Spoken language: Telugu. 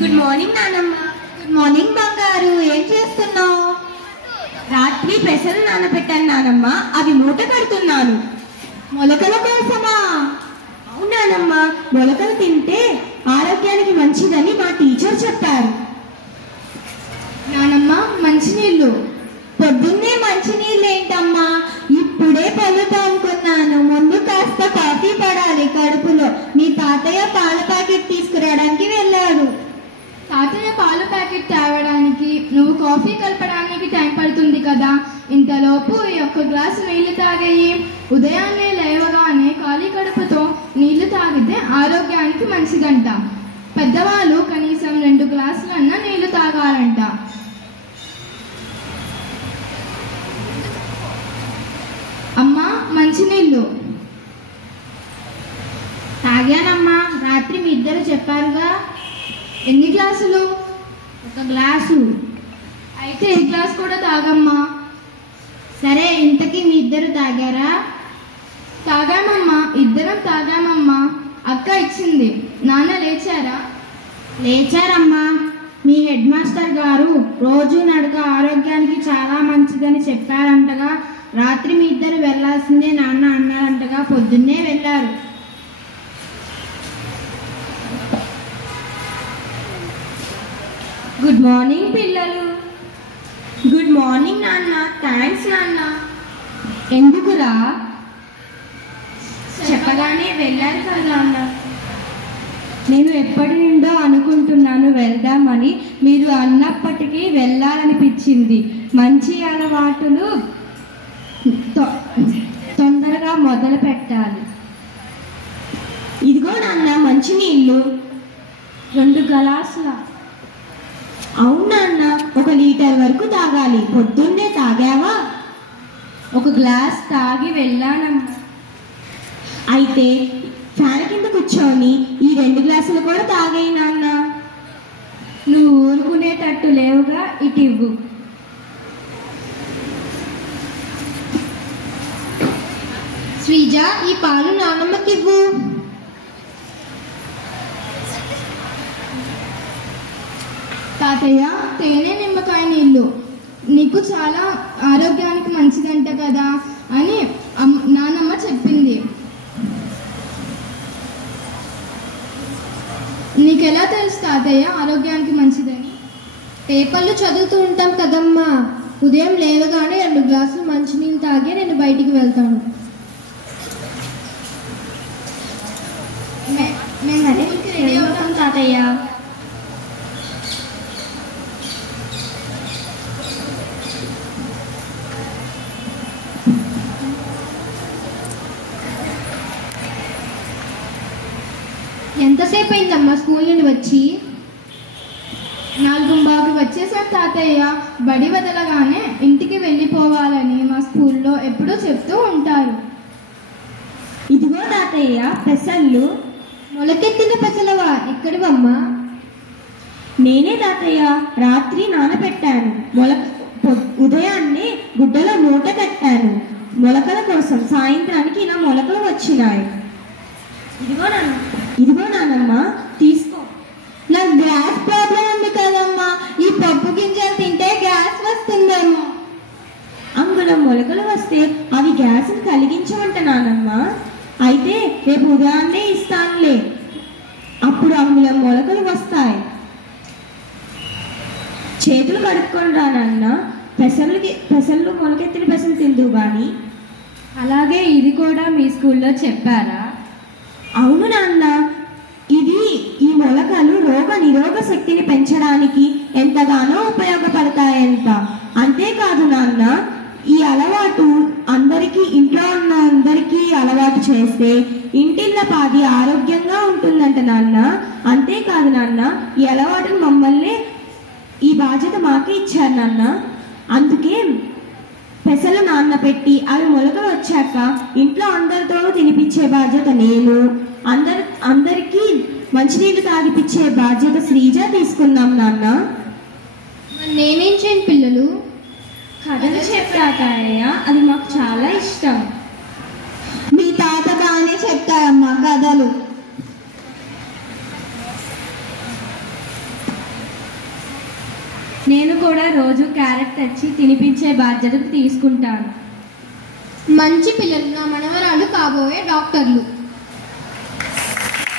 గుడ్ మార్నింగ్ నానమ్మ. గుడ్ మార్నింగ్ బంగారు. ఏం చేస్తున్నావు? రాత్రి పెసలు నానబెట్టాను నానమ్మ, అవి మూట కడుతున్నాను. మొలకల కోసమా? అవునానమ్మ, మొలకలు తింటే ఆరోగ్యానికి మంచిదని మా టీచర్ చెప్పారు. నానమ్మ, మంచినీళ్ళు. పొద్దున్నే మంచినీళ్ళు ఏంటమ్మా? ఇప్పుడే పళ్ళు తోముకున్నాను. ముందు కాస్త కాఫీ పడాలి కడుపులో. మీ తాతయ్య పాల ప్యాకెట్ తీసుకురావడానికి వెళ్ళాడు. తాతయ్య పాల ప్యాకెట్ తేవడానికి, నువ్వు కాఫీ కలపడానికి టైం పడుతుంది కదా. ఇంతలోపు ఈ ఒక్క గ్లాసు నీళ్లు తాగేయి. ఉదయాన్నే లేవగానే ఖాళీ కడుపుతో నీళ్లు తాగితే ఆరోగ్యానికి మంచిదంట. పెద్దవాళ్ళు కనీసం 2 గ్లాసులన్నా నీళ్లు తాగాలంట. అమ్మా, మంచినీళ్ళు. తాగానమ్మా. రాత్రి మీ ఇద్దరు చెప్పారుగా. ఎన్ని గ్లాసులు? 1 గ్లాసు. అయితే ఈ గ్లాస్ కూడా తాగమ్మా. సరే, ఇంతకీ మీ ఇద్దరు తాగారా? తాగామమ్మా, ఇద్దరం తాగామమ్మా. అక్క ఇచ్చింది. నాన్న లేచారా? లేచారమ్మా. మీ హెడ్ మాస్టర్ గారు రోజు నడక ఆరోగ్యానికి చాలా మంచిదని చెప్పారంటగా. రాత్రి మీ ఇద్దరు వెళ్లాల్సిందే నాన్న అన్నారంటగా. పొద్దున్నే వెళ్ళారు. గుడ్ మార్నింగ్ పిల్లలు. గుడ్ మార్నింగ్ నాన్న. థ్యాంక్స్ నాన్న. ఎందుకురా? చెప్పగానే వెళ్ళారు కదా నాన్న. నేను ఎప్పటి నుండో అనుకుంటున్నాను వెళ్దామని. మీరు అన్నప్పటికీ వెళ్ళాలనిపించింది. మంచి అలవాటులు తొందరగా మొదలు పెట్టాలి. ఇదిగో నాన్న మంచినీళ్ళు. 2 గ్లాసుల. అవునన్న, 1 లీటర్ వరకు తాగాలి. పొద్దున్నే తాగావా? 1 గ్లాస్ తాగి వెళ్ళానమ్మా. అయితే ఫ్యాన్ కింద కూర్చొని ఈ 2 గ్లాసులు కూడా తాగేయి నాన్న. నువ్వు ఊరుకునేటట్టు లేవుగా. ఇటు ఇవ్వు. శ్రీజ, ఈ పాలు నాన్నమ్మకి ఇవ్వు. తాతయ్య, తేనె నిమ్మకాయ నీళ్ళు నీకు చాలా ఆరోగ్యానికి మంచిదంట కదా అని నాన్నమ్మ చెప్పింది. నీకెలా తెలుసు తాతయ్య ఆరోగ్యానికి మంచిదని? పేపర్లు చదువుతూ ఉంటాం కదమ్మా. ఉదయం లేవగానే 2 గ్లాసులు మంచినీళ్ళు తాగే నేను బయటికి వెళ్తాను. మేము రెడీ అవుతాం తాతయ్య. ఎంతసేపు అయిందమ్మా స్కూల్ నుండి వచ్చి? 4:15 వచ్చేసాం తాతయ్య. బడి వదలగానే ఇంటికి వెళ్ళిపోవాలని మా స్కూల్లో ఎప్పుడూ చెప్తూ ఉంటారు. ఇదిగో తాతయ్య పెసళ్ళు. మొలకెత్తిన పెసలవా? ఎక్కడివమ్మా? నేనే తాతయ్య. రాత్రి నానబెట్టాను. ఉదయాన్నే గుడ్డలో మూట కట్టాను మొలకల కోసం. సాయంత్రానికి నా మొలకలు వచ్చినాయి. ఇదిగో నానమ్మ, తీసుకో. నాకు గ్యాస్ ప్రాబ్లం ఉంది కదమ్మా. ఈ పప్పు గింజలు తింటే గ్యాస్ వస్తుందేమో. అంగుళం మొలకలు వస్తే అవి గ్యాస్ని కలిగించమంట నానమ్మ. అయితే రేపు ఉదయాన్నే ఇస్తానులే. అప్పుడు అంగుళం మొలకలు వస్తాయి. చేతులు కడుక్కొని రా నాన్న. పెసళ్ళు మొలకెత్తిన పెసలు తిందు గాని. అలాగే ఇది కూడా మీ స్కూల్లో చెప్పారా? అవును నాన్న. ఈ మొలకలు రోగ నిరోధక శక్తిని పెంచడానికి ఎంతగానో ఉపయోగపడతాయంట. అంతేకాదు నాన్న, ఈ అలవాటు ఇంట్లో ఉన్న అందరికీ అలవాటు చేస్తే ఇంటిళ్ళ పాది ఆరోగ్యంగా ఉంటుందంట నాన్న. అంతేకాదు నాన్న, ఈ అలవాటును మమ్మల్ని ఈ బాధ్యత మాకే ఇచ్చారు నాన్న. అందుకే పెసలు నానబెట్టి అవి మొలకలు వచ్చాక ఇంట్లో అందరితో తినిపించే బాధ్యత నేను, అందరికీ మంచినీళ్ళు తాగిపించే బాధ్యత శ్రీజ తీసుకుందాం నాన్న. నేనేం చేయను పిల్లలు? కథలు చెప్తాతాయ, అది మాకు చాలా ఇష్టం. మీ తాత బాగానే చెప్తారమ్మా కథలు. నేను కూడా రోజు క్యారెట్ తెచ్చి తినిపించే బాధ్యత తీసుకుంటాను. మంచి పిల్లలు నా మనవరాలు కాబోయే డాక్టర్లు.